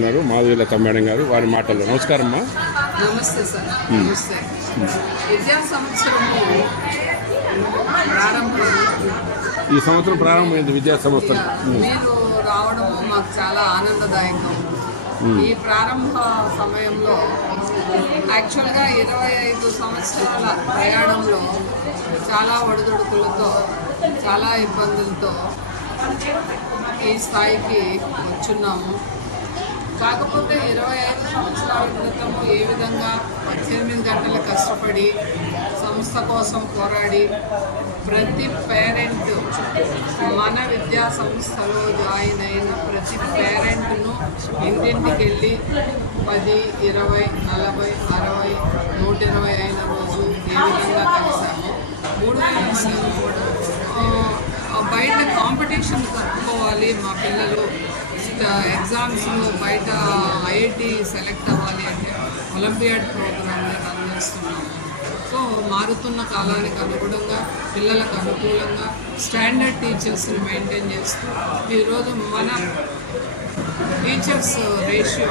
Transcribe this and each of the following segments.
Madhavilatha madam గారు వారి మాటల్లో. నమస్కారం అమ్మా. నమస్తే సార్. నమస్తే. విద్యా సంవత్సరము ప్రారంభం, ఈ సంవత్సరం ప్రారంభమైంది విద్యా సంవత్సరం. మీరు రావడము మాకు చాలా ఆనందదాయకం. ఈ ప్రారంభ సమయంలో యాక్చువల్గా 25 సంవత్సరాల ప్రయాణంలో చాలా ఒడిదుడుకులతో, చాలా ఇబ్బందులతో ఈ స్థాయికి వచ్చున్నాము. కాకపోతే 25 సంవత్సరాల క్రితము ఏ విధంగా 18 గంటలు కష్టపడి సంస్థ కోసం పోరాడి ప్రతి పేరెంట్, మన విద్యా సంస్థలో జాయిన్ అయిన ప్రతి పేరెంట్ను ఇంటింటికి వెళ్ళి 10, 20, 40, 60, 120 అయిన రోజు ఏ విధంగా కలిసాము. 3 విషయాలు కూడా బయట కాంపిటీషన్ తట్టుకోవాలి, మా పిల్లలు ఎగ్జామ్స్లో బయట ఐఐటి సెలెక్ట్ అవ్వాలి అంటే ఒలింపియాడ్ ప్రోగ్రామ్ని రన్ చేస్తున్నాము. సో మారుతున్న కాలానికి అనుగుణంగా, పిల్లలకు అనుకూలంగా స్టాండర్డ్ టీచర్స్ని మెయింటైన్ చేస్తూ ఈరోజు మన టీచర్స్ రేషియో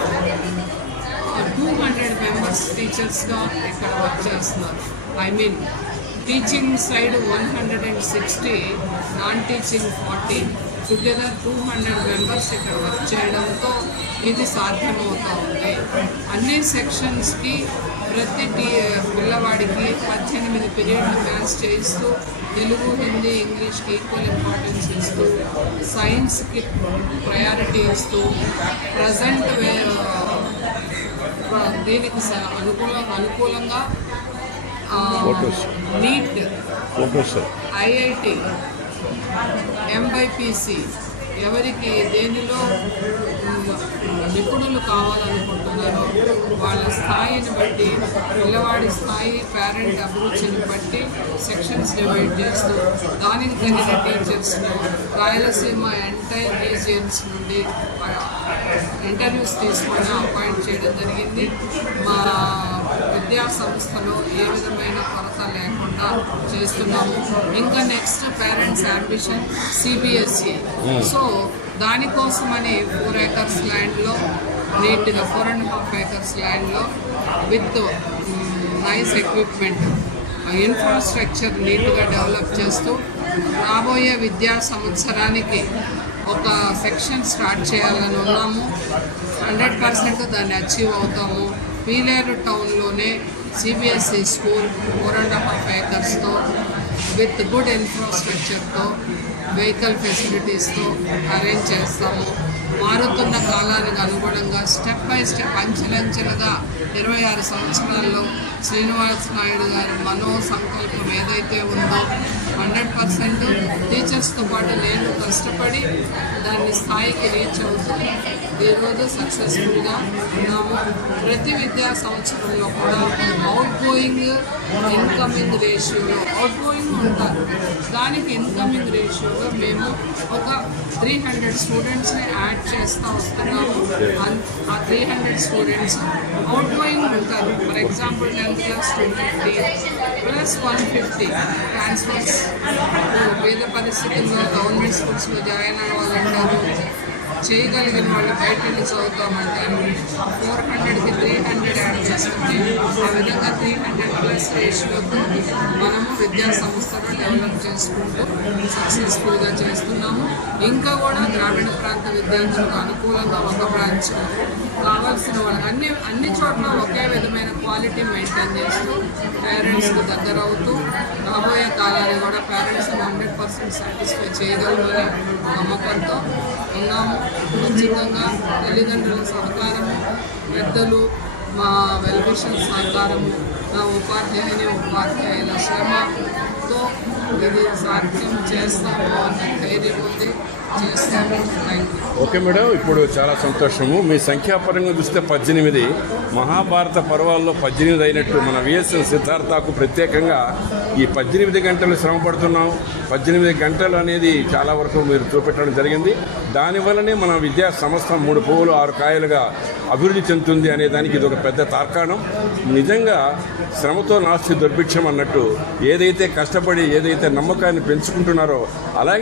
200 మెంబర్స్ టీచర్స్గా ఇక్కడ వర్క్ చేస్తున్నారు. Teaching side 160, non teaching 40, together 200 members ఇక్కడ వర్క్ చేయడంతో ఇది సాధ్యమవుతూ ఉంది. అన్ని సెక్షన్స్కి ప్రతి పిల్లవాడికి 18 పీరియడ్లు మ్యాథ్స్ చేయిస్తూ, తెలుగు, హిందీ, ఇంగ్లీష్కి ఈక్వల్ ఇంపార్టెన్స్ ఇస్తూ, సైన్స్కి ప్రయారిటీ ఇస్తూ, ప్రజెంట్ దీనికి అనుకూలంగా నీట్, ఐఐటి, ఎంబైపీసీ ఎవరికి దేనిలో నిపుణులు కావాలనుకుంటున్నారో వాళ్ళ స్థాయిని బట్టి, పిల్లవాడి స్థాయి, పేరెంట్ అభిరుచిని బట్టి సెక్షన్స్ డివైడ్ చేస్తూ దానికి తగిన టీచర్స్ను రాయలసీమ ఎంటైర్ రీజియన్స్ నుండి ఇంటర్వ్యూస్ తీసుకొని అపాయింట్ చేయడం జరిగింది. మా విద్యా సంస్థలో ఏ విధమైన కొరత లేకుండా చేస్తున్నాము. ఇంకా next parents ambition CBSE. So దానికోసమని 4 acres ల్యాండ్లో, నీట్గా 4.5 acres ల్యాండ్లో విత్ నైస్ ఎక్విప్మెంట్, ఇన్ఫ్రాస్ట్రక్చర్ నీట్గా డెవలప్ చేస్తూ రాబోయే విద్యా సంవత్సరానికి ఒక సెక్షన్ స్టార్ట్ చేయాలని ఉన్నాము. 100% దాన్ని అచీవ్ అవుతాము. పీలేరు టౌన్లోనే సిబిఎస్ఈ స్కూల్ 4.5 acresతో విత్ గుడ్ ఇన్ఫ్రాస్ట్రక్చర్తో, వెహికల్ ఫెసిలిటీస్తో అరేంజ్ చేస్తాము. మారుతున్న కాలానికి అనుగుణంగా స్టెప్ బై స్టెప్, అంచెలంచెలుగా 26 సంవత్సరాల్లో శ్రీనివాస నాయుడు గారి మనో సంకల్పం ఏదైతే ఉందో 100% టీచర్స్తో పాటు నేను కష్టపడి దాన్ని స్థాయికి రీచ్ అవుతూ ఈరోజు సక్సెస్ఫుల్గా ఉన్నాము. ప్రతి విద్యా సంవత్సరంలో కూడా అవుట్ గోయింగ్, ఇన్కమింగ్ రేషియోలో, అవుట్ గోయింగ్ ఉంటారు, దానికి ఇన్కమింగ్ రేషియోలో మేము ఒక 300 స్టూడెంట్స్ని యాడ్ చేస్తూ వస్తున్నాము. ఆ 300 స్టూడెంట్స్ అవుట్ గోయింగ్ ఉంటారు. For example 10th class 250 plus 150 transfers. పేద పరిస్థితుల్లో గవర్నమెంట్ స్కూల్స్లో జాయిన్ అవ్వాలంటారు, చేయగలిగిన వాళ్ళు బయట వెళ్ళి చదువుతామంటారు. 400కి 300 యాడ్ చేసుకుంటే ఆ విధంగా 300+ రేషియోతో మనము విద్యా సంస్థలు డెవలప్ చేసుకుంటూ సక్సెస్ఫుల్గా చేస్తున్నాము. ఇంకా కూడా గ్రామీణ ప్రాంత విద్యార్థులకు అనుకూలంగా ఒక బ్రాంచ్, కావాల్సిన వాళ్ళకి అన్ని చోట్ల ఒకే విధమైన క్వాలిటీ మెయింటైన్ చేస్తూ పేరెంట్స్కి దగ్గర అవుతూ రాబోయే కాలాన్ని కూడా పేరెంట్స్ 100% సాటిస్ఫై చేయగలమని నమ్మకంతో ఉన్నాము. ఖచ్చితంగా తల్లిదండ్రుల సహకారము, పెద్దలు, మా వెల్విషన్ సహకారము, నా ఉపాధ్యాయుల శ్రమతో ఇది సాధ్యం చేస్తాము అన్న ధైర్యం ఉంది. చేస్తాము. Thank you. ఓకే మేడం, ఇప్పుడు చాలా సంతోషము. మీ సంఖ్యాపరంగా చూస్తే 18, మహాభారత పర్వాల్లో 18 అయినట్టు మన విఎస్ఎన్ సిద్ధార్థకు ప్రత్యేకంగా ఈ 18 గంటలు శ్రమ పడుతున్నాం. 18 గంటలు అనేది చాలా వరకు మీరు చూపెట్టడం జరిగింది. దానివల్లనే మన విద్యా సంస్థ 3 పువ్వులు 6 కాయలుగా అభివృద్ధి చెందుతుంది అనే దానికి ఇది ఒక పెద్ద తార్కాణం. నిజంగా శ్రమతో నాస్తి దుర్భిక్షం అన్నట్టు ఏదైతే కష్టపడి ఏదైతే నమ్మకాన్ని పెంచుకుంటున్నారో అలాగే